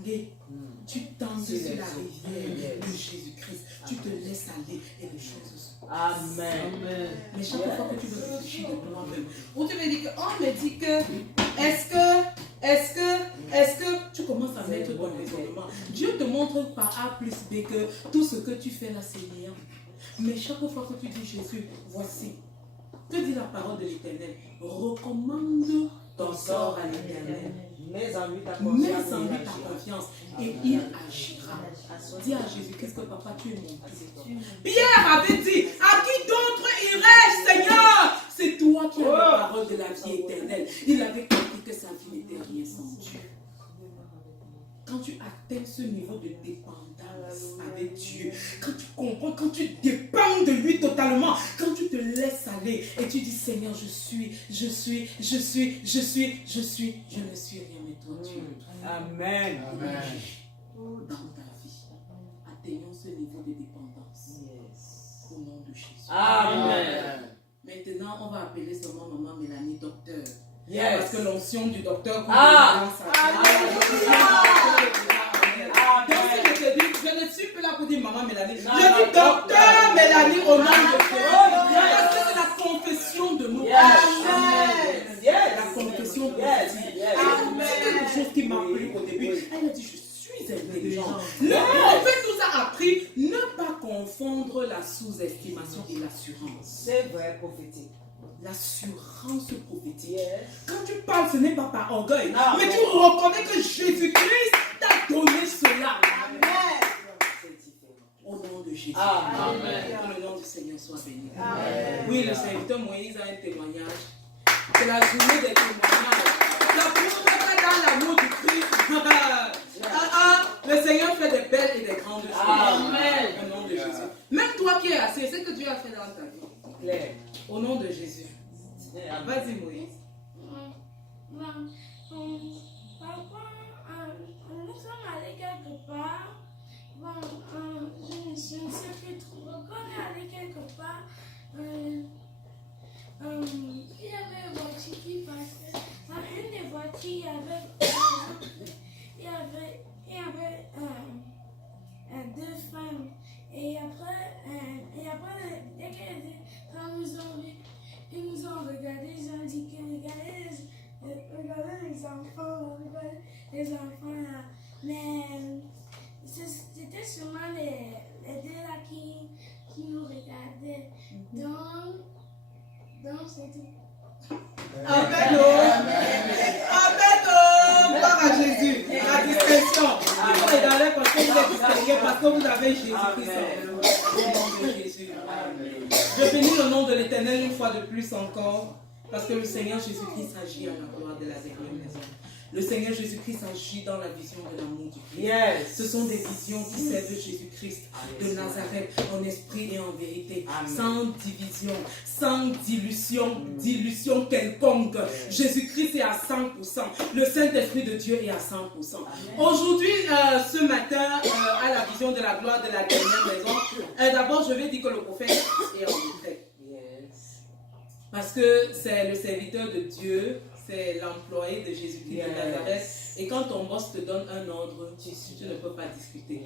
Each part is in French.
aller. Tu t'endes sur la rivière de Jésus-Christ. Tu te laisses aller et les choses se passent. Amen. Mais chaque fois que tu veux réfléchir de toi-même, ou tu me dis que, on me dit que, est-ce que, tu commences à mettre ton raisonnement. Dieu te montre par A plus B que tout ce que tu fais là, c'est néant. Mais chaque fois que tu dis Jésus, voici, que dit la parole de l'Éternel? Recommande ton sort à l'Éternel. Mets en lui ta confiance et il agira. Dis à Jésus, qu'est-ce que papa, tu es mon tout. Pierre avait dit, à qui d'autre irais-je, Seigneur? C'est toi qui as la parole de la vie éternelle. Il avait compris que sa vie n'était rien sans Dieu. Quand tu atteins ce niveau de dépendance avec Dieu, quand tu comprends, quand tu dépends de lui totalement, quand tu te laisses aller et tu dis Seigneur, je ne suis rien, mais toi tu es. Amen. Amen. Dans ta vie, atteignons ce niveau de dépendance. Au nom de Jésus. Amen. Maintenant, on va appeler seulement maman Mélanie docteur. Yes. Parce que l'onction du docteur Donc, si je te dis, je ne suis plus là pour dire maman Mélanie. Je dis docteur Mélanie au nom de Dieu. Parce que c'est la confession de nous. Amen. La confession de nous. C'est quelque chose qui m'a plu au début. Elle a dit, je suis intelligent. Le prophète nous a appris ne pas confondre la sous-estimation et l'assurance. C'est vrai, prophétique. L'assurance prophétique. Quand tu parles, ce n'est pas par orgueil, mais tu bon. reconnais que Jésus-Christ t'a donné cela. Amen. Au nom de Jésus. Amen. Que le nom du Seigneur soit béni. Amen. Oui, le serviteur Moïse a un témoignage. C'est la journée des témoignages. La première dans l'amour du Christ. Le Seigneur fait des belles et des grandes choses. Amen. Au nom de Jésus. Même toi qui es assis, c'est ce que Dieu a fait dans ta vie. Claire. Au nom de Jésus. Vas-y Moïse. Parfois, nous sommes allés quelque part. Je ne sais plus trop. Quand on est allé quelque part, il y avait une voiture qui passait. Dans une des voitures, il y avait deux femmes. Et après, quand ils nous ont regardé, ils ont dit que regardez les enfants, regardez les enfants là. Mais c'était sûrement les deux là qui nous regardaient. Donc c'est tout. Amen. Gloire à Jésus. La discrétion. Vous regardez parce que vous êtes distingué, parce que vous avez Jésus-Christ. Au nom de Jésus. Je bénis le nom de l'Éternel une fois de plus encore, parce que le Seigneur Jésus-Christ agit à la gloire de la dernière maison. Le Seigneur Jésus-Christ agit dans la vision de l'amour du Christ. Ce sont des visions qui servent Jésus-Christ de Nazareth en esprit et en vérité, sans division, sans dilution quelconque. Jésus-Christ est à 100%. Le Saint-Esprit de Dieu est à 100%. Aujourd'hui, ce matin, à la vision de la gloire de la dernière maison, d'abord je vais dire que le prophète est en retraite. Parce que c'est le serviteur de Dieu, c'est l'employé de Jésus-Christ de Nazareth. Et quand ton boss te donne un ordre, tu ne peux pas discuter.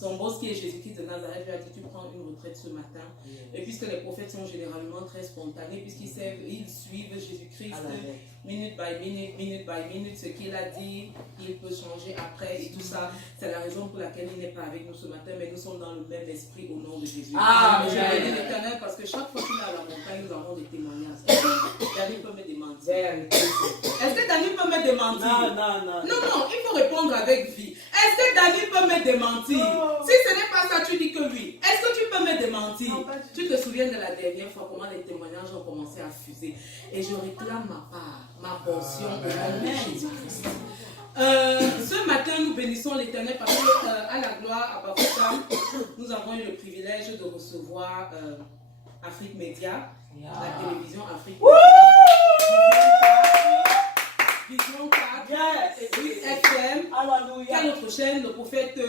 Son boss qui est Jésus-Christ de Nazareth lui a dit tu prends une retraite ce matin. Et puisque les prophètes sont généralement très spontanés, puisqu'ils suivent Jésus-Christ minute by minute, ce qu'il a dit, il peut changer après et tout ça. C'est la raison pour laquelle il n'est pas avec nous ce matin, mais nous sommes dans le même esprit au nom de Jésus. Je bénis l'Éternel parce que chaque fois qu'il est à la montagne, nous avons des témoignages. Est-ce que Daniel peut me démentir? Est-ce que Daniel peut me démentir? Non, il faut répondre avec vie. Est-ce que Daniel peut me démentir? Si ce n'est pas ça, tu dis que oui. Est-ce que tu peux me démentir? Tu te souviens de la dernière fois comment les témoignages ont commencé à fuser. Et je réclame ma part, ma portion au nom de Jésus-Christ. Ce matin, nous bénissons l'Éternel parce qu'à la gloire, à Bafoussam, nous avons eu le privilège de recevoir Afrique Média, la télévision Afrique Média. Vision 4, et puis FM. Quelle autre chaîne? Le prophète,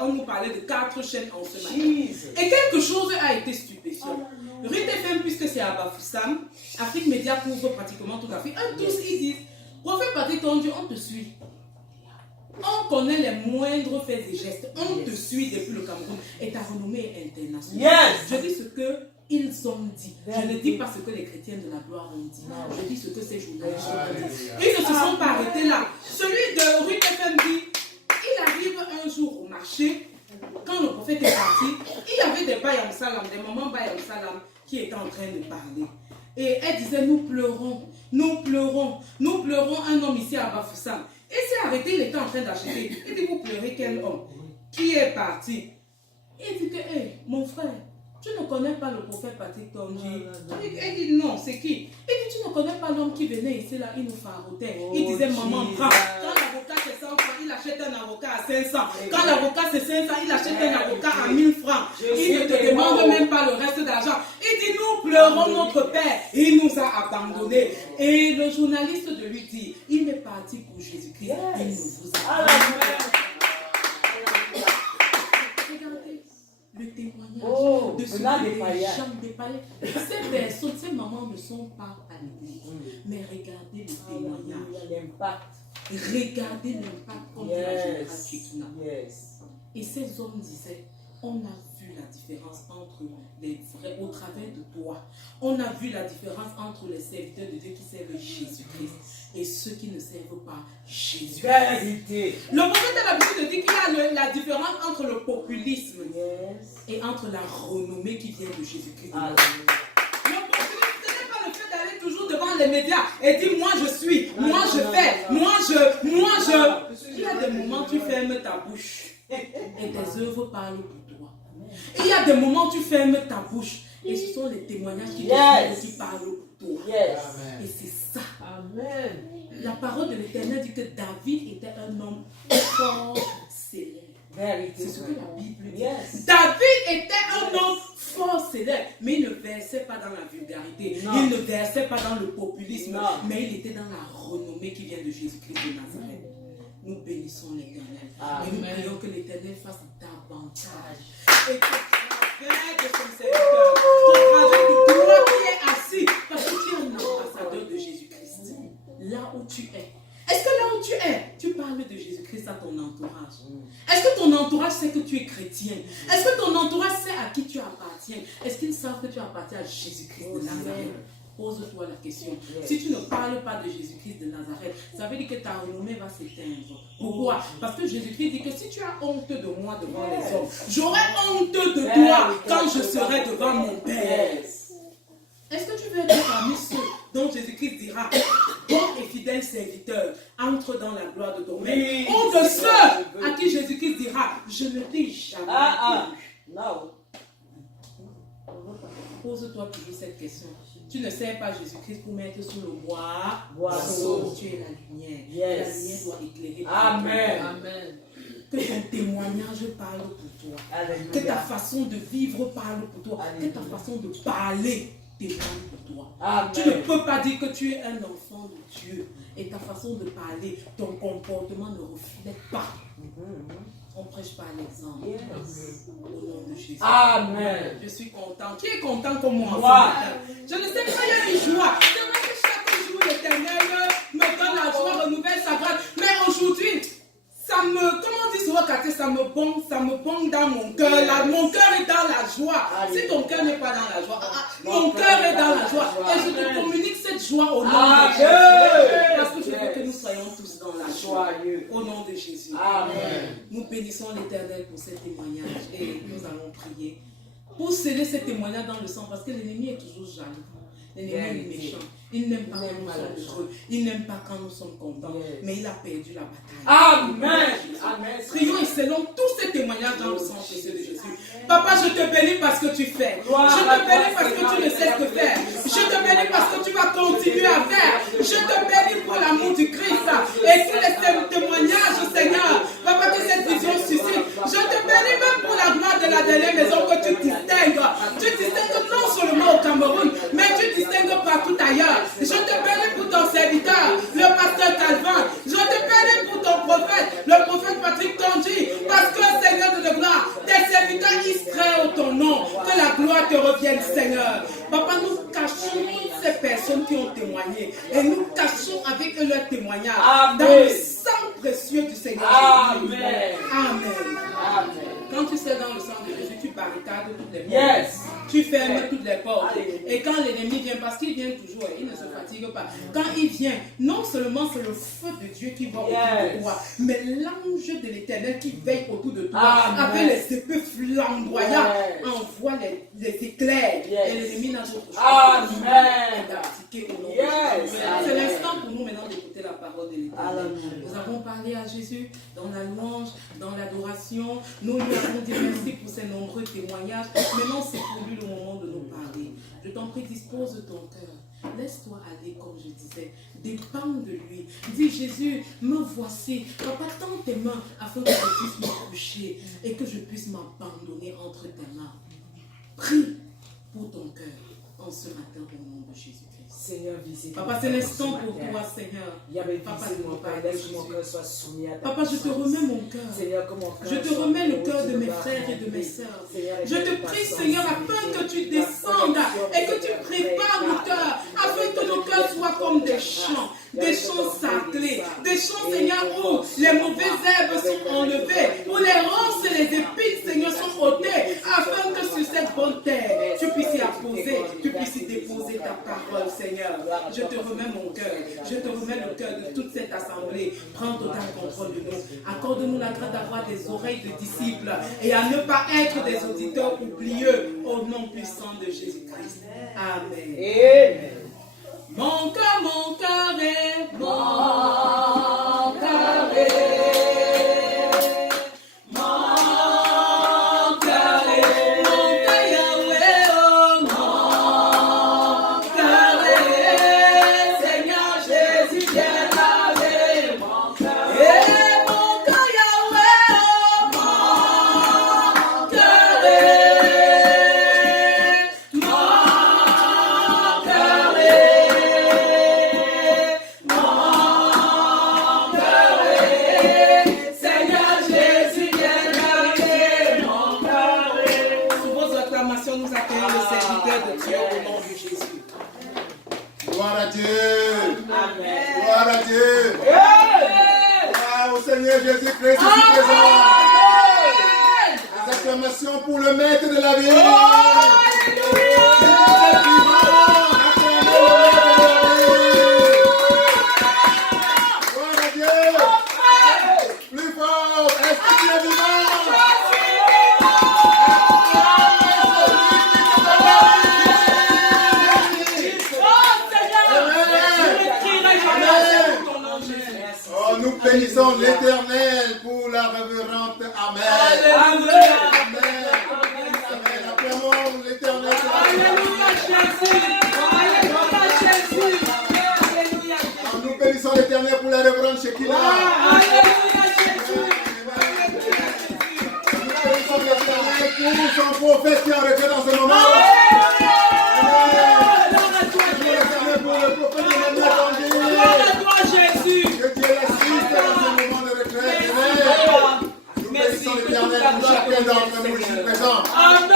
on nous parlait de 4 chaînes en ce matin. Et quelque chose a été stupéfiant. Rite FM, puisque c'est à Bafoussam, Afrique Média couvre pratiquement toute l'Afrique. Tous ils disent, prophète Patrick Tondu, on te suit. On connaît les moindres faits et gestes. On te suit depuis le Cameroun et ta renommée est internationale. Je dis ce qu'ils ont dit. Je ne dis pas ce que les chrétiens de la gloire ont dit. Je dis ce que ces journalistes ont dit. Ils ne se sont pas arrêtés là. Celui de Rue FM dit, il arrive un jour au marché, quand le prophète est parti, il y avait des Bayam Salam, des mamans Bayam Salam qui étaient en train de parler. Et elle disait, nous pleurons un homme ici à Bafoussam. Il s'est arrêté, il était en train d'acheter. Il dit, vous pleurez quel homme? Qui est parti? Il dit que, hey, mon frère, tu ne connais pas le prophète Patrick Tonji? Il dit, non, c'est qui? Il dit, tu ne connais pas l'homme qui venait ici, là, il nous farotait. Il disait, maman, prends. Quand l'avocat c'est 100 francs, il achète un avocat à 500. Quand l'avocat c'est 500, il achète un avocat à 1000 francs. Il ne te demande même pas le reste d'argent. Il dit, nous pleurons notre père. Il nous a abandonnés. Et le journaliste de lui dit, il est parti pour Jésus-Christ. Il ne vous a pas. Regardez le témoignage de ce que les gens des païens. Ces personnes, ces mamans ne sont pas à l'église. Mais regardez le témoignage. Regardez l'impact comme la générale Chikina. Et ces hommes disaient, on a vu la différence entre les vrais, au travers de toi. On a vu la différence entre les serviteurs de Dieu qui servent Jésus-Christ et ceux qui ne servent pas Jésus-Christ. Le prophète a l'habitude de dire qu'il y a la différence entre le populisme et entre la renommée qui vient de Jésus-Christ. Toujours devant les médias et dit moi je suis, moi je fais, moi je. Il y a des moments où tu fermes ta bouche et tes œuvres parlent pour toi. Il y a des moments où tu fermes ta bouche et ce sont les témoignages qui parlent pour toi. Et c'est ça. Amen. La parole de l'Éternel dit que David était un homme fort célèbre. C'est ce que la Bible dit. David était un homme fort célèbre, mais il ne versait pas dans la vulgarité, il ne versait pas dans le populisme, mais il était dans la renommée qui vient de Jésus-Christ de Nazareth. Nous bénissons l'Éternel et nous prions que l'Éternel fasse davantage. Et que travers de son serviteur, au travers de toi qui es assis, parce que tu es un ambassadeur de Jésus-Christ, là où tu es. Est-ce que là où tu es, tu parles de Jésus-Christ à ton entourage? Est-ce que ton entourage sait que tu es chrétien? Est-ce que ton entourage sait à qui tu appartiens? Est-ce qu'ils savent que tu appartiens à Jésus-Christ de Nazareth? Pose-toi la question. Si tu ne parles pas de Jésus-Christ de Nazareth, ça veut dire que ta renommée va s'éteindre. Pourquoi? Parce que Jésus-Christ dit que si tu as honte de moi devant les hommes, j'aurai honte de toi quand je serai devant mon Père. Est-ce que tu veux être parmi ceux dont Jésus-Christ dira, bon et fidèle serviteur, entre dans la gloire de ton Père? Ou de ceux à qui Jésus-Christ dira, je ne t'ai jamais vu. Pose-toi toujours cette question. Tu ne sers pas Jésus-Christ pour mettre sous le boisseau. Tu es la lumière. La lumière doit éclairer. Amen. Que ton témoignage parle pour toi. Alléluia. Que ta façon de vivre parle pour toi. Alléluia. Que ta façon de parler témoigne pour toi. Amen. Tu ne peux pas dire que tu es un enfant de Dieu et ta façon de parler, ton comportement ne reflète pas. On prêche par l'exemple. Au nom de Jésus. Amen. Je suis content. Qui est content comme moi? Je ne sais pas, il y a une joie. C'est vrai que chaque jour, l'Éternel me donne la joie, renouvelle sa grâce. Mais aujourd'hui, ça me, comment on dit sur le quartier, ça me bombe dans mon cœur. Mon cœur est dans la joie. Si ton cœur n'est pas dans la joie, mon cœur est dans la joie. Et je te communique cette joie au nom de Jésus. Parce que je veux que nous soyons tous dans la joie. Au nom de Jésus. Amen. Nous bénissons l'Éternel pour ce témoignage et nous allons prier pour sceller ce témoignage dans le sang parce que l'ennemi est toujours jaloux. L'ennemi est méchant. Il n'aime pas quand nous sommes heureux. Il n'aime pas quand nous sommes contents. Mais il a perdu la bataille. Amen. Amen. Prions et scellons tous ces témoignages dans le sang précieux de Jésus. Papa, je te bénis parce que tu fais. Je te bénis parce que tu ne cesses de faire. Je te bénis parce que tu vas continuer à faire. Je te bénis pour l'amour du Christ. Et tous les témoignages, Seigneur. Papa, que cette vision suscite. Je te bénis même pour la gloire de la dernière maison que tu distingues. Tu distingues non seulement au Cameroun, mais tu distingues partout ailleurs. Je te bénis pour ton serviteur, le pasteur Calvin. Je te bénis pour ton prophète, le prophète Patrick Tonji. Parce que, Seigneur de gloire, tes serviteurs Israël ton nom. Que la gloire te revienne, Seigneur. Papa, nous cachons ces personnes qui ont témoigné. Et nous cachons avec eux leur témoignage. Dans le sang précieux du Seigneur. Yes. Tu fermes toutes les portes. Alléluia. Et quand l'ennemi vient, parce qu'il vient toujours, il ne se fatigue pas. Quand il vient, non seulement c'est le feu de Dieu qui va autour de toi, mais l'ange de l'Éternel qui veille autour de toi, avec les épées flamboyantes, envoie les éclairs. Et l'ennemi n'a d'autre chose d'appliquer au nom de Jésus. C'est l'instant pour nous maintenant d'écouter la parole de l'Éternel. Nous avons parlé à Jésus dans la louange, dans l'adoration. Nous lui avons dit merci pour ses nombreux témoignages. Maintenant, c'est pour lui le moment de nous parler. Je t'en prie, dispose de ton cœur. Laisse-toi aller, comme je disais. Dépends de lui. Dis, Jésus, me voici. Papa, tends tes mains afin que je puisse me coucher et que je puisse m'abandonner entre tes mains. Prie pour ton cœur en ce matin au nom de Jésus-Christ. Seigneur, visite. Papa, c'est l'instant pour toi, Seigneur. Papa, que mon cœur soit soumis à ta Papa, je te remets mon cœur. Seigneur, que mon cœur Je te remets le cœur de mes frères et de mes sœurs. Je te prie, Seigneur, afin que tu descendes et que tu prépares nos cœurs, afin que nos cœurs soient comme des champs sacrés, des champs, Seigneur, où les mauvaises herbes sont enlevées, où les ronces et les épines, Seigneur, sont ôtées, afin que sur cette bonne terre, tu puisses y apposer, tu puisses y déposer ta parole, Seigneur. Je te remets mon cœur, je te remets le cœur de toute cette assemblée. Prends total contrôle de nous. Accorde-nous la grâce d'avoir des oreilles de disciples et à ne pas être des auditeurs oublieux au nom puissant de Jésus-Christ. Amen. Amen. Mon cœur est Mon cœur est Jésus-Christ ici présent. Des acclamations pour le maître de la vie. Gloire à Dieu. Plus fort. Est-ce que tu es vivant? Nous bénissons l'Éternel pour la révérente Amen. Alléluia. Amen. Amen. Acclamons l'Éternel. Alléluia Jésus. Alléluia Jésus. Alléluia. Nous bénissons l'Éternel pour la révérente Shekinah. Alléluia Jésus. Nous bénissons l'Éternel pour son prophète qui est en retraite dans ce moment. L'Éternel pour le prophète qui est en Jésus. Que Dieu l'assiste dans ce moment de retraite. Nous bénissons l'Éternel pour chacun d'entre nous ici présents. Amen.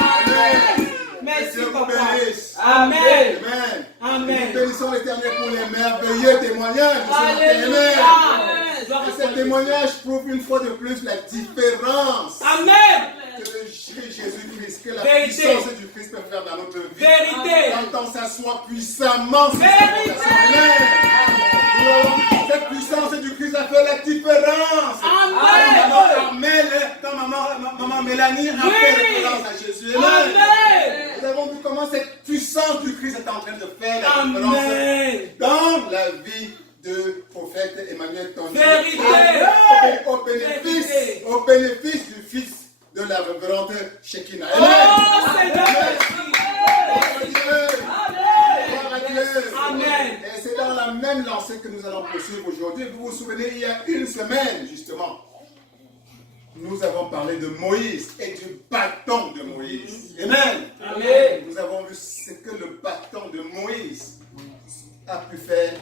Amen. Merci Dieu vous papa. bénisse. Amen. Amen. Amen. Nous bénissons l'Éternel pour les merveilleux témoignages. Alléluia. Et ces témoignages prouvent une fois de plus la différence Amen. que de Jésus-Christ, que la Vérité. puissance du Christ peut faire dans notre vie. Vérité. Quand on s'assoit puissamment sur sa Vérité. fondation. Amen. Cette puissance du Christ a fait la différence. Amen. Quand maman Mélanie a fait référence à Jésus. Amen. Nous avons vu comment cette puissance du Christ est en train de faire la différence Amen. dans la vie de prophète Emmanuel Tondi. Vérité. Au bénéfice du fils de la révérende Shekinah. Oh Seigneur, merci. Gloire à Dieu. Amen. Et c'est dans la même lancée que nous allons poursuivre aujourd'hui. Vous vous souvenez, il y a une semaine, justement, nous avons parlé de Moïse et du bâton de Moïse. Amen. Amen. Nous avons vu ce que le bâton de Moïse a pu faire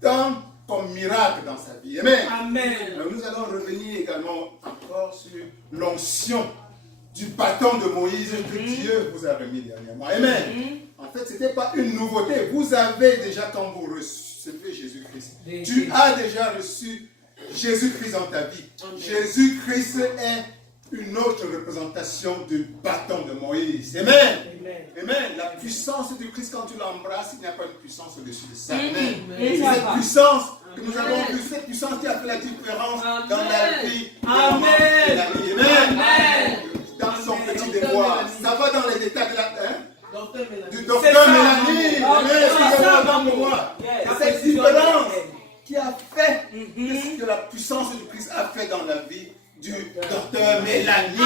comme miracle dans sa vie. Amen. Amen. Alors nous allons revenir également encore sur l'onction du bâton de Moïse que Dieu vous a remis dernièrement. Amen. En fait, ce n'était pas une nouveauté. Vous avez déjà, quand vous recevez Jésus-Christ, tu as déjà reçu Jésus-Christ dans ta vie. Jésus-Christ est une autre représentation du bâton de Moïse. Amen. Amen. Amen. La puissance du Christ, quand tu l'embrasses, il n'y a pas de puissance au-dessus de ça. Amen. Amen. C'est cette puissance que nous avons vue, cette puissance qui a fait la différence dans la vie de maman et la vie. Amen. Dans son petit devoir. Ça va dans les détails de la... du docteur Mélanie. Amen. Excusez-moi, avant pour moi. C'est cette différence qui a fait ce que la puissance du Christ a fait dans la vie du docteur Mélanie.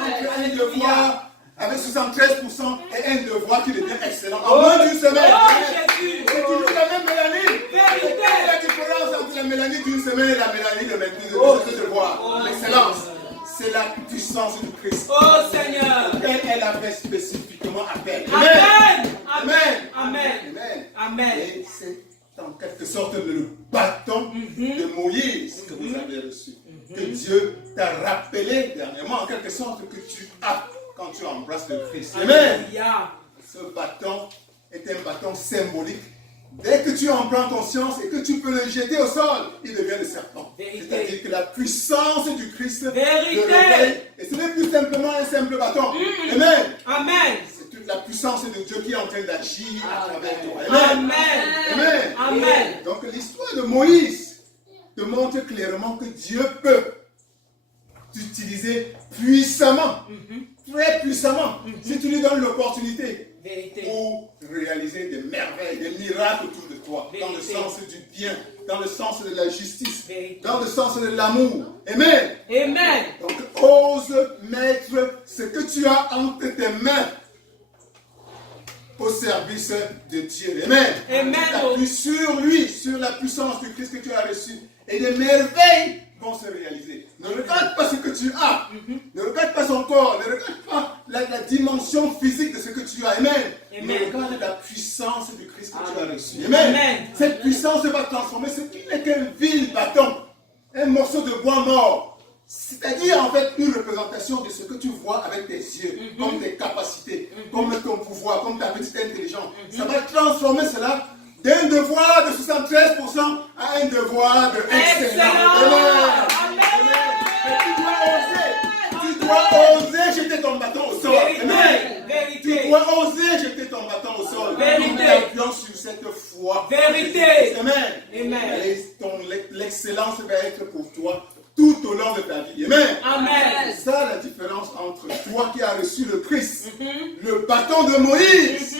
Entre un devoir avec 73% et un devoir qui devient excellent en moins d'une semaine. C'est toujours la même Mélanie. Quelle est la différence entre la Mélanie d'une semaine et la Mélanie de ce devoir? L'excellence. C'est la puissance du Christ. Oh Seigneur. Elle avait spécifiquement appelé. Amen. Amen. Amen. Amen. Amen. Et c'est en quelque sorte le bâton de Moïse que vous avez reçu. Que Dieu t'a rappelé dernièrement, en quelque sorte, que tu as quand tu embrasses le Christ. Amen. Ce bâton est un bâton symbolique. Dès que tu en prends conscience et que tu peux le jeter au sol, il devient le serpent. C'est-à-dire que la puissance du Christ le réveille. Et ce n'est plus simplement un simple bâton. Amen. Amen. C'est toute la puissance de Dieu qui est en train d'agir à travers toi. Amen. Amen. Amen. Donc l'histoire de Moïse te montre clairement que Dieu peut t'utiliser puissamment, très puissamment, si tu lui donnes l'opportunité pour réaliser des merveilles, des miracles autour de toi, dans le sens du bien, dans le sens de la justice, dans le sens de l'amour. Amen. Amen. Donc ose mettre ce que tu as entre tes mains au service de Dieu. Amen. Amen. Appuie sur lui, sur la puissance du Christ que tu as reçu. Et des merveilles vont se réaliser. Ne regarde pas ce que tu as. Ne regarde pas son corps. Ne regarde pas la dimension physique de ce que tu as. Amen. Mais regarde la puissance du Christ que tu as reçu. Amen. Cette puissance va transformer ce qui n'est qu'un vil bâton. Un morceau de bois mort. C'est-à-dire en fait une représentation de ce que tu vois avec tes yeux, comme tes capacités, comme ton pouvoir, comme ta petite intelligence. Ça va transformer cela d'un devoir de 73% à un devoir de excellence. Amen. Mais tu dois oser jeter ton bâton au sol. Amen. Tu dois oser jeter ton bâton au sol. En t'appuyant sur cette foi. Vérité. Amen. Amen. Et l'excellence va être pour toi tout au long de ta vie. Amen. Amen. C'est ça la différence entre toi qui as reçu le Christ, le bâton de Moïse.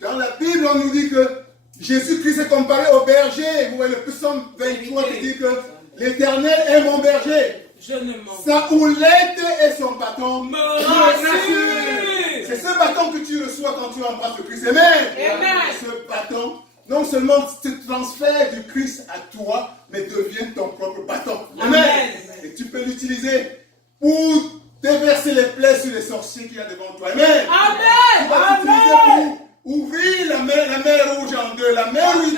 Dans la Bible, on nous dit que Jésus-Christ est comparé au berger. Vous voyez le psaume 23 qui dit que l'Éternel est mon berger. Je ne mens pas. Sa houlette et son bâton Me rassurent. C'est ce bâton que tu reçois quand tu embrasses le Christ. Amen. Amen. Ce bâton, non seulement te transfère du Christ à toi, mais devient ton propre bâton. Amen. Et tu peux l'utiliser pour déverser les plaies sur les sorciers qu'il y a devant toi. Amen. Tu vas l'utiliser pour ouvrir la mer rouge en deux. La mer rouge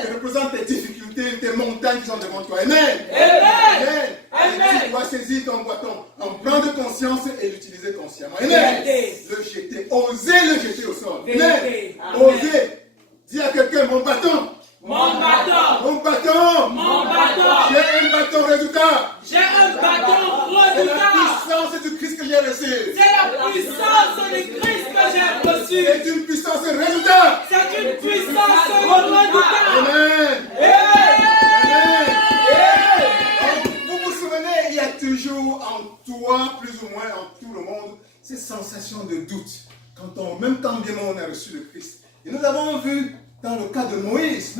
qui représente tes difficultés, tes montagnes qui sont devant toi. Amen. Amen. Et tu dois saisir ton bâton, en prendre conscience et l'utiliser consciemment. Amen. Le jeter. Oser le jeter au sol. Amen. Oser. Dis à quelqu'un, mon bâton. Mon bâton. Mon bâton. Mon bâton. J'ai un bâton redoutable. J'ai un bâton C'est la redoutable. puissance du Christ que j'ai reçu. C'est la puissance du Christ que j'ai reçu. C'est une puissance redoutable. C'est une puissance redoutable. Amen. Amen. Donc, vous vous souvenez, il y a toujours en toi, plus ou moins en tout le monde, cette sensation de doute. Même quand bien on a reçu le Christ. Et nous avons vu dans le cas de Moïse.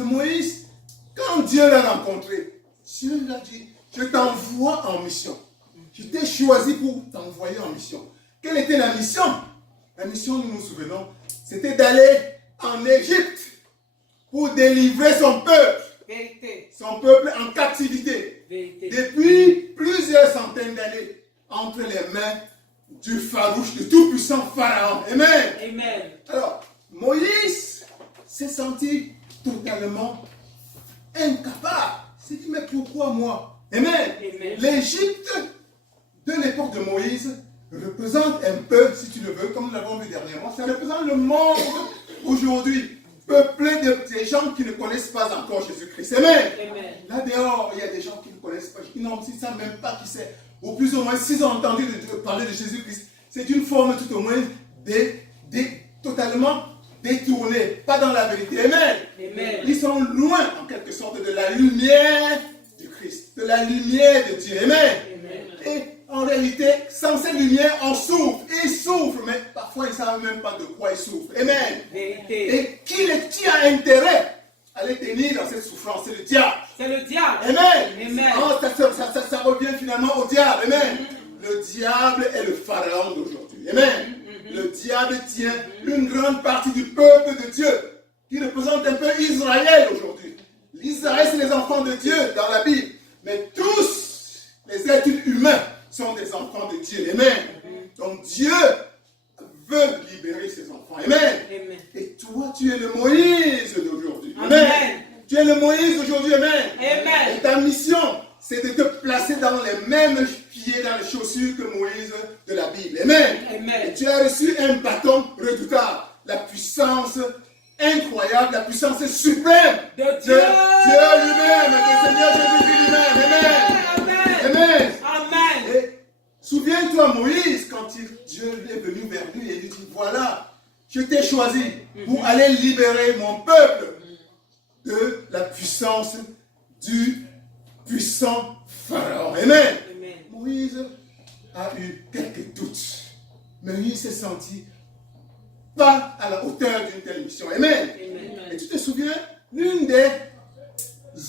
Quand Dieu l'a rencontré, Dieu l'a dit, je t'envoie en mission. Je t'ai choisi pour t'envoyer en mission. Quelle était la mission? La mission, nous nous souvenons, c'était d'aller en Égypte pour délivrer son peuple. Son peuple en captivité. Depuis plusieurs centaines d'années, entre les mains du farouche, du tout-puissant Pharaon. Amen. Amen. Alors, Moïse s'est senti totalement incapable. Il s'est dit, mais pourquoi moi? Amen. L'Égypte de l'époque de Moïse représente un peu, si tu le veux, comme nous l'avons vu dernièrement, ça représente le monde aujourd'hui. peuplé de gens qui ne connaissent pas encore Jésus-Christ. Amen. Amen. Là dehors, il y a des gens qui ne connaissent pas. Ils n'ont savent même pas qui c'est. Ou plus ou moins, s'ils ont entendu parler de Jésus-Christ, c'est une forme tout au moins totalement détournée, pas dans la vérité. Amen. Amen. Ils sont loin, en quelque sorte, de la lumière du Christ, de la lumière de Dieu. Amen. Amen. Et en réalité, sans cette lumière, on souffre. Ils souffrent, mais parfois ils ne savent même pas de quoi ils souffrent. Amen. Vérité. Et qui a intérêt à les tenir dans cette souffrance? C'est le diable. C'est le diable. Amen. Amen. Oh, ça revient finalement au diable. Amen. Le diable est le pharaon d'aujourd'hui. Amen. Le diable tient une grande partie du peuple de Dieu, qui représente un peu Israël aujourd'hui. L'Israël, c'est les enfants de Dieu dans la Bible. Mais tous les êtres humains sont des enfants de Dieu. Amen. Donc Dieu veut libérer ses enfants. Amen. Amen. Et toi, tu es le Moïse d'aujourd'hui. Amen. Tu es le Moïse d'aujourd'hui. Amen. Amen. Et ta mission, c'est de te placer dans les mêmes pieds, dans les chaussures que Moïse de la Bible. Amen. Amen. Et tu as reçu un bâton redoutable. La puissance incroyable, la puissance suprême De de Dieu. Dieu lui-même, du Seigneur Jésus lui-même. Amen. Amen. Amen. Amen. Et souviens-toi, Moïse, quand Dieu est venu vers lui et lui dit, voilà, je t'ai choisi pour aller libérer mon peuple de la puissance du puissant Pharaon. Amen. Amen. Moïse a eu quelques doutes, mais il s'est senti pas à la hauteur d'une telle mission. Amen. Et tu te souviens, l'une des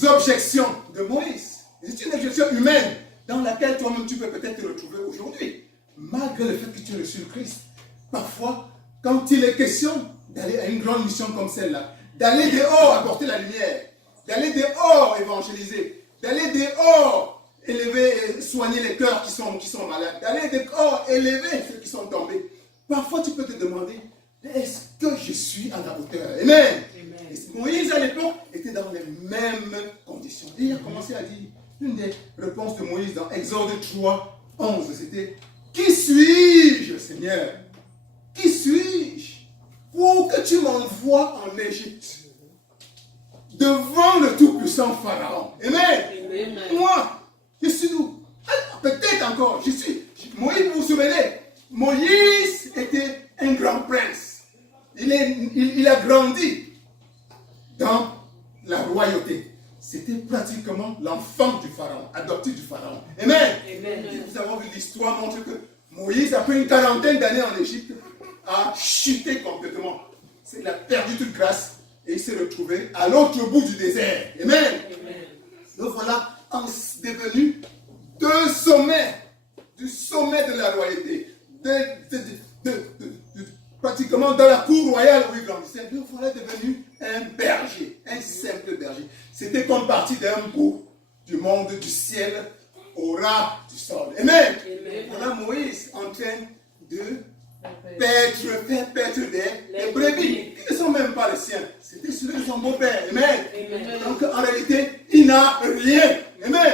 objections de Moïse, c'est une objection humaine dans laquelle toi-même tu peux peut-être te retrouver aujourd'hui, malgré le fait que tu as reçu le Christ. Parfois, quand il est question d'aller à une grande mission comme celle-là, d'aller dehors apporter la lumière, d'aller dehors évangéliser, d'aller dehors élever et soigner les cœurs qui sont malades, d'aller dehors élever ceux qui sont tombés, parfois tu peux te demander, est-ce que je suis à la hauteur? Amen. Et Moïse à l'époque était dans les mêmes conditions. Et il a commencé à dire, une des réponses de Moïse dans Exode 3, 11, c'était, qui suis-je, Seigneur? Qui suis-je pour que tu m'envoies en Égypte devant le tout-puissant Pharaon? Amen. Amen. Moi, je suis où? Peut-être encore, je suis. Moïse, vous vous souvenez, Moïse était un grand prince. Il a grandi dans la royauté. C'était pratiquement l'enfant du Pharaon, adopté du Pharaon. Amen. Amen. Et vous avez vu, l'histoire montre que Moïse, après une quarantaine d'années en Égypte, a chuté complètement. Il a perdu toute grâce et il s'est retrouvé à l'autre bout du désert. Amen. Donc voilà, devenu deux sommets, du sommet de la royauté, pratiquement dans la cour royale où il grandissait. Donc voilà devenu un berger, un simple berger. C'était comme partie d'un bout du monde du ciel au ras du sol. Amen. Voilà Moïse en train de faire paître des brebis qui ne sont même pas les siens. C'était celui de son beau-père. Amen. Donc en réalité, il n'a rien. Amen.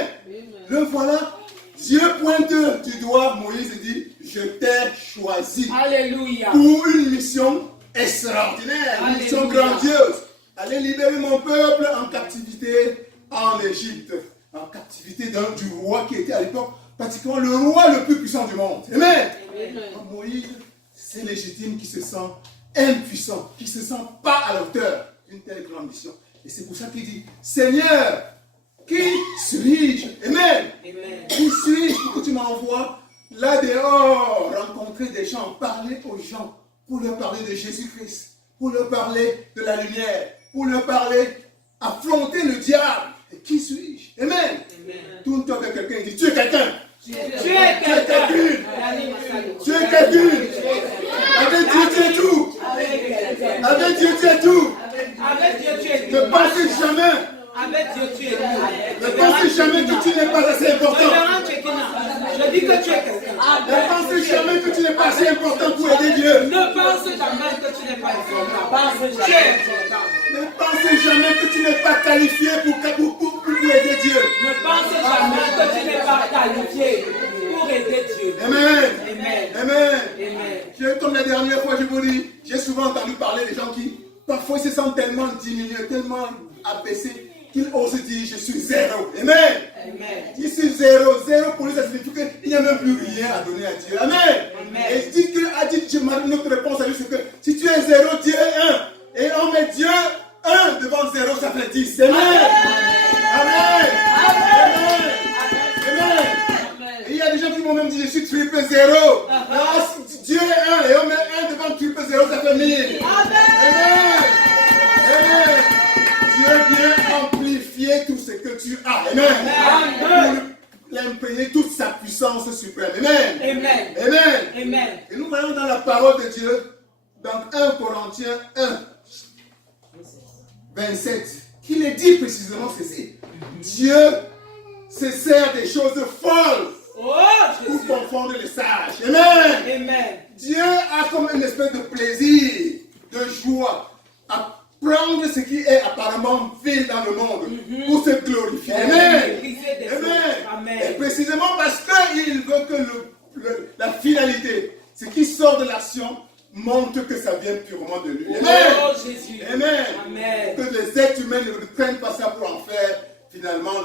Le voilà, Dieu pointe du doigt Moïse et dit, je t'ai choisi. Alléluia. Pour une mission extraordinaire, une mission grandiose. Aller libérer mon peuple en captivité en Égypte. En captivité du roi qui était à l'époque pratiquement le roi le plus puissant du monde. Amen. Donc, Moïse, c'est légitime qui se sent impuissant, qui ne se sent pas à la hauteur d'une telle grande mission. Et c'est pour ça qu'il dit, Seigneur, qui suis-je? Amen. Qui suis-je pour que tu m'envoies là dehors, rencontrer des gens, parler aux gens, pour leur parler de Jésus-Christ, pour leur parler de la lumière, pour leur parler, affronter le diable. Et qui suis-je? Amen. Tourne-toi vers quelqu'un et dis, tu es quelqu'un. Tu es quelqu'un. Tu es quelqu'un. Avec Dieu, tu es tout. Avec Dieu, tu es tout. Avec Dieu, tu es Ne pensez jamais. Avec Dieu, tu es Ne pensez jamais que tu n'es pas assez important. Je dis que tu es quelqu'un. Ne pensez jamais que tu n'es pas assez important pour aider Dieu. Ne pense jamais que tu n'es pas important. Tu es important. Ne pensez jamais que tu n'es pas qualifié pour aider Dieu. Ne pense jamais que tu n'es pas qualifié pour aider Dieu. Amen. Amen. Amen. Comme la dernière fois, je vous dis, j'ai souvent entendu parler des gens qui, parfois, ils se sentent tellement suis zéro. Amen. Je suis zéro. Zéro pour lui, ça signifie qu'il n'y a même plus rien à donner à Dieu. Amen. Et il dit que notre réponse à lui, c'est que si tu es zéro, Dieu est un. Et on met Dieu 1 devant 0, ça fait 10. Amen. Amen. Amen. Et il y a des gens qui m'ont même dit, je suis triple 0. Non, si Dieu est 1 et on met 1 devant triple 0, ça fait 1000. Amen. Amen. Dieu vient amplifier tout ce que tu as. Amen. Pour l'imprégner toute sa puissance suprême. Amen. Amen. Amen. Amen. Et nous voyons dans la parole de Dieu, dans 1 Corinthiens 1, 27, qu'il est dit précisément ceci. Dieu se sert des choses folles pour confondre les sages. Amen. Amen. Dieu a comme une espèce de plaisir, de joie, à prendre ce qui est apparemment vil dans le monde pour se glorifier. Amen. Amen. Et précisément parce qu'il veut que la finalité, ce qui sort de l'action, montre que ça vient purement de lui. Amen. Oh, Jésus. Amen. Amen. Que les êtres humains ne prennent pas ça pour en faire finalement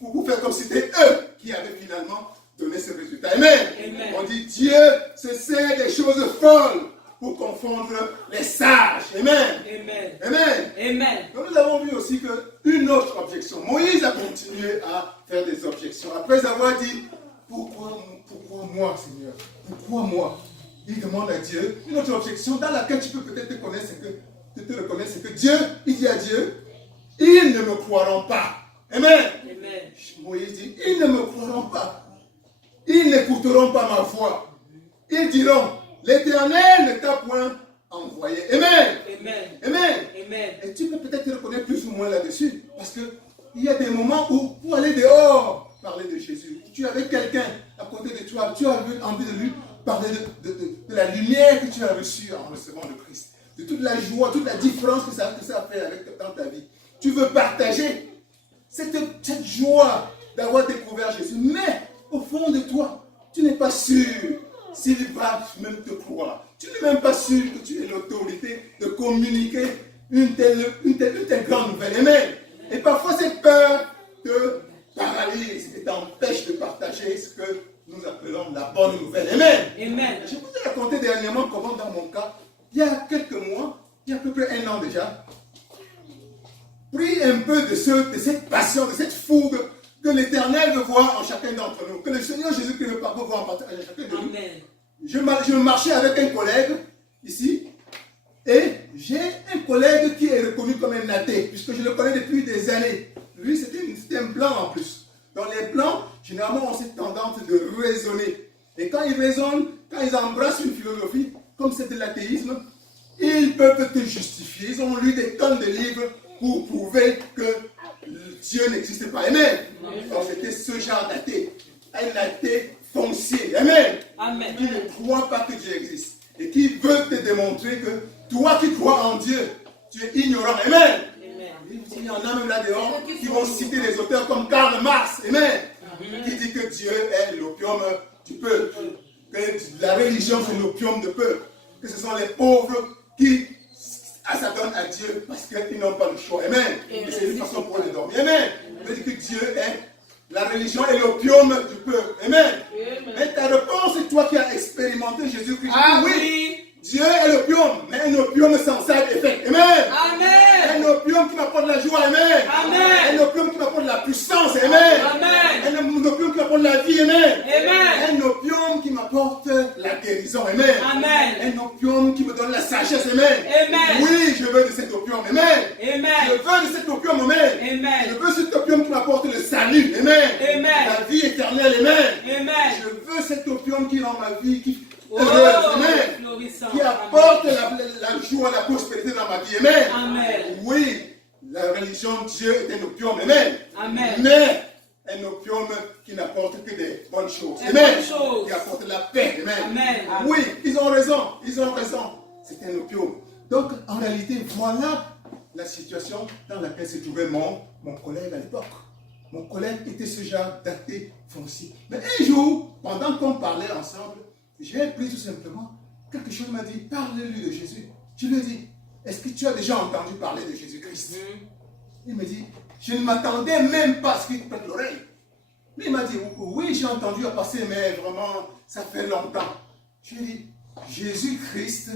pour faire comme si c'était eux qui avaient finalement donné ce résultat. Amen. Amen. On dit Dieu se sert des choses folles pour confondre les sages. Amen. Amen. Amen. Amen. Donc nous avons vu aussi qu'une autre objection. Moïse a continué à faire des objections. Après avoir dit, pourquoi moi, Seigneur? Pourquoi moi? Il demande à Dieu une autre objection dans laquelle tu peux peut-être te reconnaître, c'est que Dieu, il dit à Dieu, ils ne me croiront pas. Amen. Amen. Moïse dit, ils ne me croiront pas. Ils n'écouteront pas ma voix. Ils diront, l'Éternel ne t'a point envoyé. Amen. Amen. Amen. Amen. Et tu peux peut-être te reconnaître plus ou moins là-dessus. Parce qu'il y a des moments où, pour aller dehors, parler de Jésus, tu es avec quelqu'un à côté de toi, tu as envie de lui parler de la lumière que tu as reçue en recevant le Christ, de toute la joie, toute la différence que ça a fait dans ta vie. Tu veux partager cette joie d'avoir découvert Jésus, mais au fond de toi, tu n'es pas sûr s'il va même te croire. Tu n'es même pas sûr que tu aies l'autorité de communiquer une telle grande nouvelle. Amen. Et parfois cette peur te paralyse et t'empêche de partager ce que nous appelons la bonne nouvelle. Amen. Amen. Je vous ai raconté dernièrement comment dans mon cas, il y a quelques mois, il y a à peu près 1 an déjà, pris un peu de cette passion, de cette fougue que l'Éternel veut voir en chacun d'entre nous, que le Seigneur Jésus-Christ veut voir en chacun de nous. Amen. Je marchais avec un collègue ici, et j'ai un collègue qui est reconnu comme un athée, puisque je le connais depuis des années. Lui, c'était un blanc en plus. Dans les blancs, généralement, on a cette tendance de raisonner. Et quand ils raisonnent, quand ils embrassent une philosophie, comme c'est de l'athéisme, ils peuvent te justifier. Ils ont lu des tonnes de livres pour prouver que Dieu n'existe pas. Amen. Alors c'était ce genre d'athée. Un athée foncier. Amen. Amen. Qui ne croit pas que Dieu existe. Et qui veut te démontrer que toi qui crois en Dieu, tu es ignorant. Amen. Il y en a même là dehors qui vont citer des auteurs comme Karl Marx, amen, qui dit que Dieu est l'opium du peuple, que la religion c'est l'opium du peuple, que ce sont les pauvres qui s'adonnent à Dieu parce qu'ils n'ont pas le choix, amen. Et c'est une façon pour eux de dormir, amen. Il dit que Dieu est la religion est l'opium du peuple, amen. Mais ta réponse, c'est toi qui as expérimenté Jésus-Christ. Oui. Dieu est l'opium, mais un opium sans side effect. Amen. Amen. Un opium qui m'apporte la joie. Amen. Amen. Un opium qui m'apporte la puissance. Amen. Amen. Un opium qui m'apporte la vie. Amen. Amen. Un opium qui m'apporte la guérison. Amen. Amen. Un opium qui me donne la sagesse. Amen. Amen. Oui, je veux de cet opium. Amen. Amen. Je veux de cet opium. Amen. Amen. Je veux cet opium qui m'apporte le salut. Amen. Amen. La vie éternelle. Amen. Amen. Je veux cet opium qui rend ma vie Oh, amen. florissant. Qui apporte la joie, la prospérité dans ma vie. Amen. Amen. Oui, la religion, Dieu est un opium. Amen. Amen. Mais un opium qui n'apporte que des bonnes choses. Des Amen. bonnes choses. Qui apporte la paix. Amen. Amen. Oui, ils ont raison. Ils ont raison. C'est un opium. Donc, en réalité, voilà la situation dans laquelle se trouvait mon collègue à l'époque. Mon collègue était ce genre d'athée foncier. Mais un jour, pendant qu'on parlait ensemble, j'ai pris tout simplement quelque chose m'a dit, parle-lui de Jésus. Je lui ai dit, est-ce que tu as déjà entendu parler de Jésus-Christ? Il me dit, Je ne m'attendais même pas à ce qu'il prenne l'oreille. Mais il m'a dit, oui, j'ai entendu à passer, mais vraiment, ça fait longtemps. Je lui ai dit, Jésus-Christ,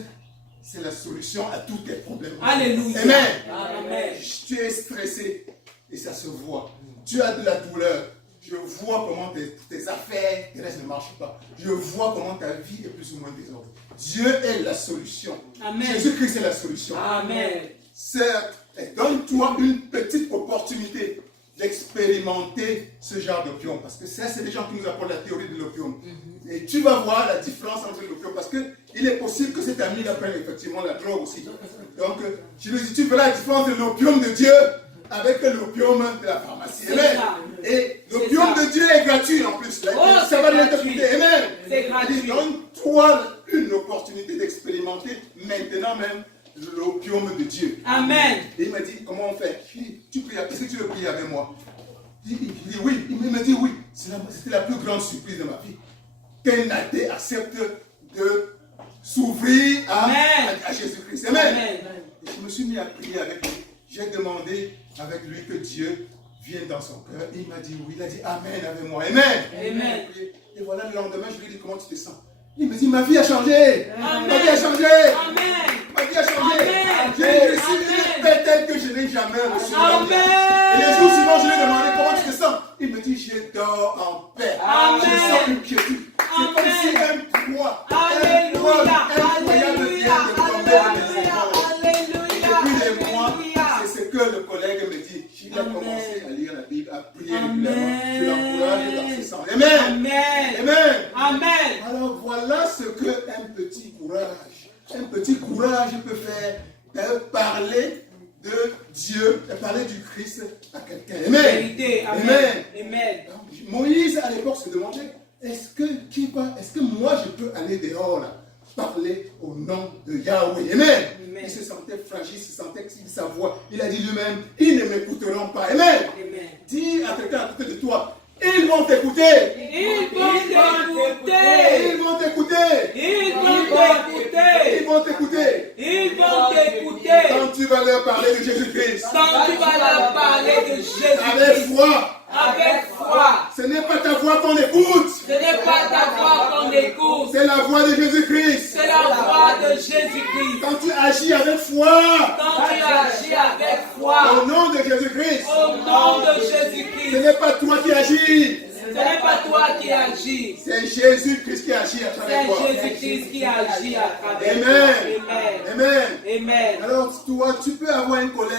c'est la solution à tous tes problèmes. Alléluia. Amen. Amen. Tu es stressé et ça se voit. Tu as de la douleur. Je vois comment tes affaires ne marchent pas. Je vois comment ta vie est plus ou moins désordre. Dieu est la solution. Amen. Jésus-Christ est la solution. Amen. Certes, donne-toi une petite opportunité d'expérimenter ce genre d'opium. Parce que ça, c'est des gens qui nous apportent la théorie de l'opium. Et tu vas voir la différence entre l'opium. Parce qu'il est possible que cet ami-là prenne effectivement la drogue aussi. Donc, je lui dis, tu verras la différence de l'opium de Dieu avec l'opium de la pharmacie. Amen. Et l'opium de Dieu est gratuit en plus. Là, ça va l'interpréter. Amen. C'est gratuit. Donne-toi une opportunité d'expérimenter maintenant même l'opium de Dieu. Amen. Et il m'a dit, comment on fait? Je lui ai dit, est-ce que tu veux prier avec moi? Il dit oui. Il m'a dit oui. C'était la plus grande surprise de ma vie. Qu'un athée accepte de s'ouvrir à Jésus-Christ. Amen. Et je me suis mis à prier avec lui. J'ai demandé avec lui que Dieu vienne dans son cœur. Et il m'a dit oui. Il a dit Amen avec moi. Amen. Amen. Et voilà, le lendemain, je lui ai dit, comment tu te sens? Il me dit, ma vie a changé. Amen. Ma vie a changé. Amen. Ma vie a changé. Amen. J'ai reçu une paix telle que je n'ai jamais reçue. Amen. Et les jours suivants, je lui ai demandé, comment tu te sens? Il me dit, je dors en paix. Amen. Je sens une quiétude. C'est comme si un poids Alléluia. incroyable vient de tomber de mes épaules. Alléluia. Depuis des mois, c'est ce que le collègue me dit. Il a commencé à lire la Bible, à prier régulièrement. Je l'encourage dans ce sens. Amen. Amen. Amen. Amen. Alors voilà ce qu'un petit courage peut faire. De parler de Dieu, de parler du Christ à quelqu'un. Amen. Vérité. Amen. Amen. Moïse à l'époque se demandait, est-ce que moi je peux aller dehors là, parler au nom de Yahweh? Amen. Amen. Il se sentait fragile, il se sentait que sa voix. Il a dit lui-même, ils ne m'écouteront pas. Amen. Amen. Dis à quelqu'un à côté de toi, ils vont t'écouter. Ils vont t'écouter. Ils vont t'écouter. Ils vont t'écouter. Ils vont t'écouter. Ils vont t'écouter. Quand tu vas leur parler de Jésus-Christ. Quand tu vas leur parler de Avec Jésus-Christ. foi. Avec foi. Ce n'est pas ta voix qu'on écoute. Ce n'est pas ta voix qu'on écoute. C'est la voix de Jésus-Christ. C'est la voix de Jésus-Christ. Quand tu agis avec foi. Quand tu agis avec foi. Au nom de Jésus-Christ. Au nom de Ce Jésus-Christ. n'est pas toi qui agis. Ce n'est pas toi qui agis. C'est Jésus-Christ qui agit à travers toi. C'est Jésus-Christ qui agit à travers Amen. toi. Amen. Amen. Amen. Alors toi, tu peux avoir un collègue,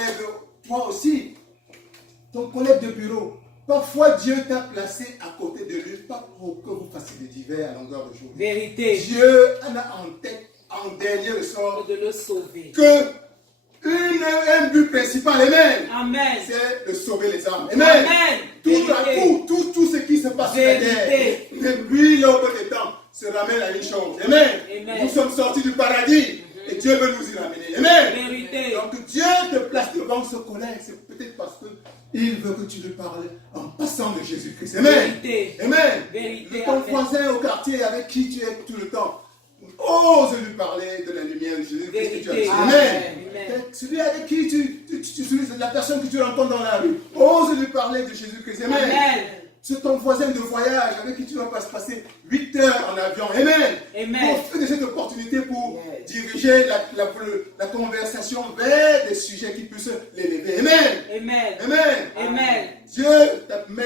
toi aussi, ton collègue de bureau. Parfois, Dieu t'a placé à côté de lui, pas pour que vous fassiez des divers à longueur de journée. Vérité. Dieu en a en tête, en dernier ressort, De le sauver. que un but principal, amen, Amen. c'est de sauver les âmes. Amen. Amen. Tout ce qui se passe sur la terre, depuis l'aube des temps, se ramène à une chose. Amen. Amen. Nous sommes sortis du paradis et Dieu veut nous y ramener. Amen. Vérité. Donc Dieu te place devant ce collègue, c'est peut-être parce qu'il veut que tu lui parles en passant de Jésus-Christ. Amen. Vérité. Amen. Vérité. Ton Amen. voisin au quartier avec qui tu es tout le temps, ose lui parler de la lumière de Jésus-Christ que tu as Vérité. reçu. Amen. Amen. Celui avec qui la personne que tu rencontres dans la rue, ose lui parler de Jésus-Christ. Amen. Amen. C'est ton voisin de voyage avec qui tu vas pas se passer 8 heures en avion. Amen. Amen. Profite de cette opportunité pour diriger la conversation vers des sujets qui puissent l'élever. Amen. Amen. Amen. Amen. Dieu te met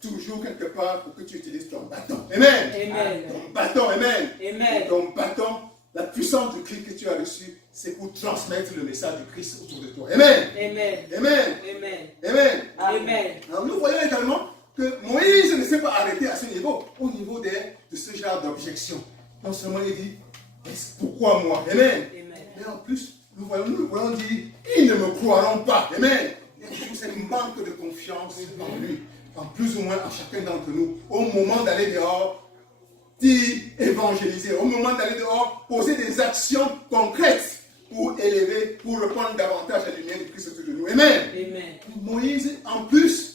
toujours quelque part pour que tu utilises ton bâton. Amen. Amen. Ton bâton. Amen. Amen. Ton bâton, la puissance du Christ que tu as reçu, c'est pour transmettre le message du Christ autour de toi. Amen. Amen. Amen. Amen. Amen. Amen. Alors nous voyons également que Moïse ne s'est pas arrêté à ce niveau, au niveau de ce genre d'objection. Non seulement il dit, pourquoi moi? Amen. Mais en plus, nous voyons dire, ils ne me croiront pas. Amen. Il y a toujours ce manque de confiance en lui, en plus ou moins en chacun d'entre nous. Au moment d'aller dehors, dire, évangéliser, au moment d'aller dehors, poser des actions concrètes pour élever, pour répandre davantage la lumière de Christ autour de nous. Amen. Amen. Moïse, en plus,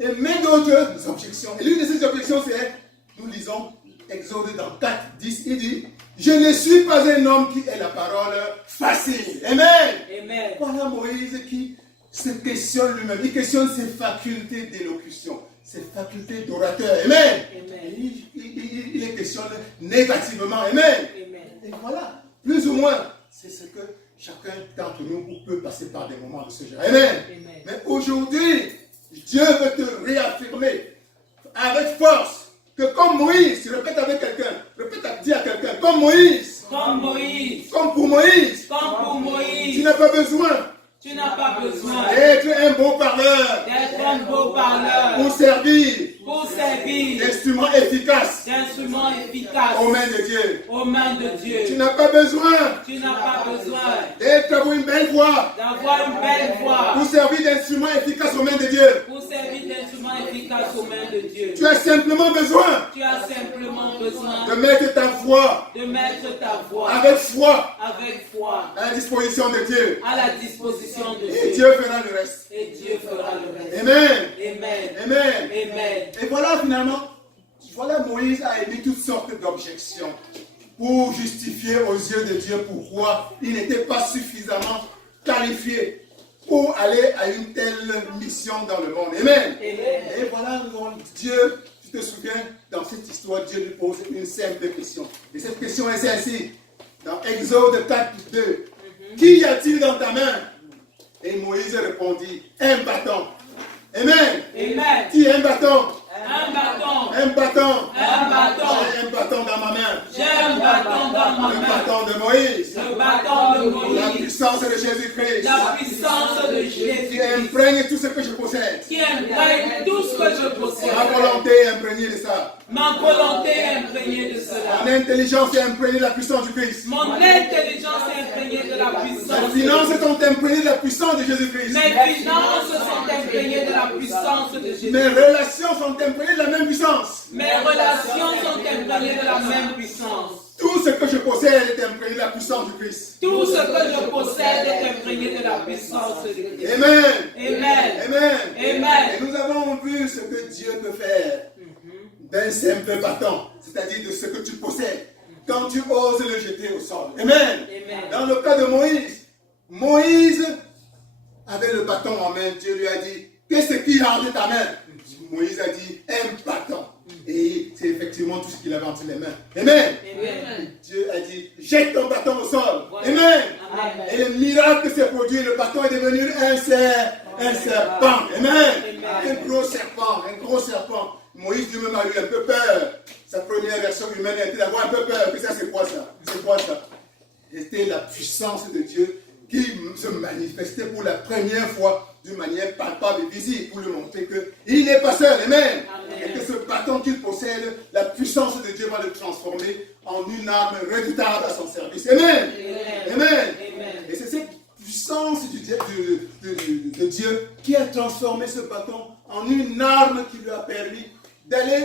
émet d'autres objections. Et l'une de ces objections, c'est, nous lisons Exode dans 4, 10, il dit, je ne suis pas un homme qui ait la parole facile. Amen. Amen. Voilà Moïse qui se questionne lui-même. Il questionne ses facultés d'élocution, ses facultés d'orateur. Amen. Il les questionne négativement. Amen. Et voilà, plus ou moins, c'est ce que chacun d'entre nous peut passer par des moments de ce genre. Amen. Mais aujourd'hui, Dieu veut te réaffirmer avec force que comme Moïse, tu répètes avec quelqu'un, dis à quelqu'un, comme Moïse, Comme Moïse. comme pour Moïse, Comme pour Moïse. tu n'as pas besoin Tu n'as pas besoin d'être un beau parleur d'être un beau parleur pour servir pour servir d'instruments efficaces d'instruments efficaces aux mains de Dieu. aux mains de Tu Dieu. n'as pas besoin Tu n'as pas besoin d'avoir une belle voix d'avoir une belle voix pour servir d'instruments efficaces aux mains de Dieu. pour servir d'instruments efficaces aux mains de Dieu. Tu as simplement besoin Tu as simplement besoin de mettre ta voix de mettre ta voix avec foi avec foi à la disposition de Dieu. à la disposition de Et Dieu. Dieu fera le reste. Et Dieu fera le reste. Amen. Amen. Amen. Amen. Et voilà finalement, voilà Moïse a émis toutes sortes d'objections pour justifier aux yeux de Dieu pourquoi il n'était pas suffisamment qualifié pour aller à une telle mission dans le monde. Amen. Et voilà, Dieu, tu te souviens, dans cette histoire, Dieu lui pose une simple question. Et cette question est celle-ci. Dans Exode 4, 2. Qui y a-t-il dans ta main? Et Moïse répondit, un bâton. Amen. Amen. Qui a un bâton? Un bâton. Un bâton. Un bâton. J'ai un bâton dans ma main. J'ai un bâton dans ma Le main. bâton de Moïse. Le bâton de La Moïse. puissance de Jésus-Christ. La puissance de Qui Jésus. imprègne tout ce que je possède. Qui imprègne tout ce que je possède. Ma volonté est imprégnée de ça. Ma volonté est imprégnée de Mon cela. intelligence est imprégnée de la puissance du Christ. Mon intelligence est imprégnée de la Mes puissance. finances sont imprégnées de la puissance de Jésus-Christ. Mes finances sont imprégnées de la puissance de Jésus. Mes relations sont imprégnées de la même puissance. Mes relations sont imprégnées de la même puissance. Tout ce que je possède est imprégné de la puissance du Christ. Tout ce que je possède est imprégné de la puissance de Christ. Amen. Amen. Amen. Amen. Et nous avons vu ce que Dieu peut faire d'un simple bâton, c'est-à-dire de ce que tu possèdes, quand tu oses le jeter au sol. Amen. Amen. Dans le cas de Moïse, Moïse avait le bâton en main. Dieu lui a dit, qu'est-ce qui a entre ta main? Moïse a dit, un bâton. Et c'est effectivement tout ce qu'il avait entre les mains. Amen. Amen. Dieu a dit, jette ton bâton au sol. Voilà. Amen. Amen. Et le miracle s'est produit. Le bâton est devenu un serpent. Amen. Un gros serpent. Moïse lui-même a eu un peu peur. Sa première version humaine a été d'avoir un peu peur. Que ça, c'est quoi ça? C'est quoi ça? C'était la puissance de Dieu qui se manifestait pour la première fois d'une manière palpable et visible pour lui montrer qu'il n'est pas seul. Amen. Et que ce bâton qu'il possède, la puissance de Dieu va le transformer en une arme redoutable à son service. Amen. Amen. Et c'est cette puissance de Dieu qui a transformé ce bâton en une arme qui lui a permis d'aller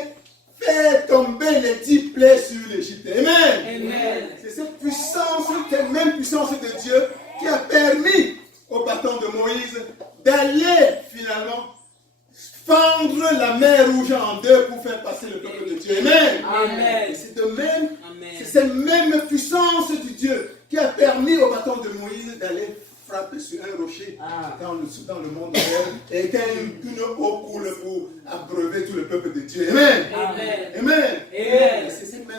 faire tomber les 10 plaies sur l'Égypte. Amen. Amen. C'est cette puissance, cette même puissance de Dieu qui a permis au bâton de Moïse d'aller finalement fendre la mer Rouge en deux pour faire passer le peuple de Dieu. Amen. Amen. Et c'est cette même puissance du Dieu qui a permis au bâton de Moïse d'aller frapper sur un rocher dans le monde réel et qu'une eau coule pour abreuver tout le peuple de Dieu. Amen. Amen. Amen.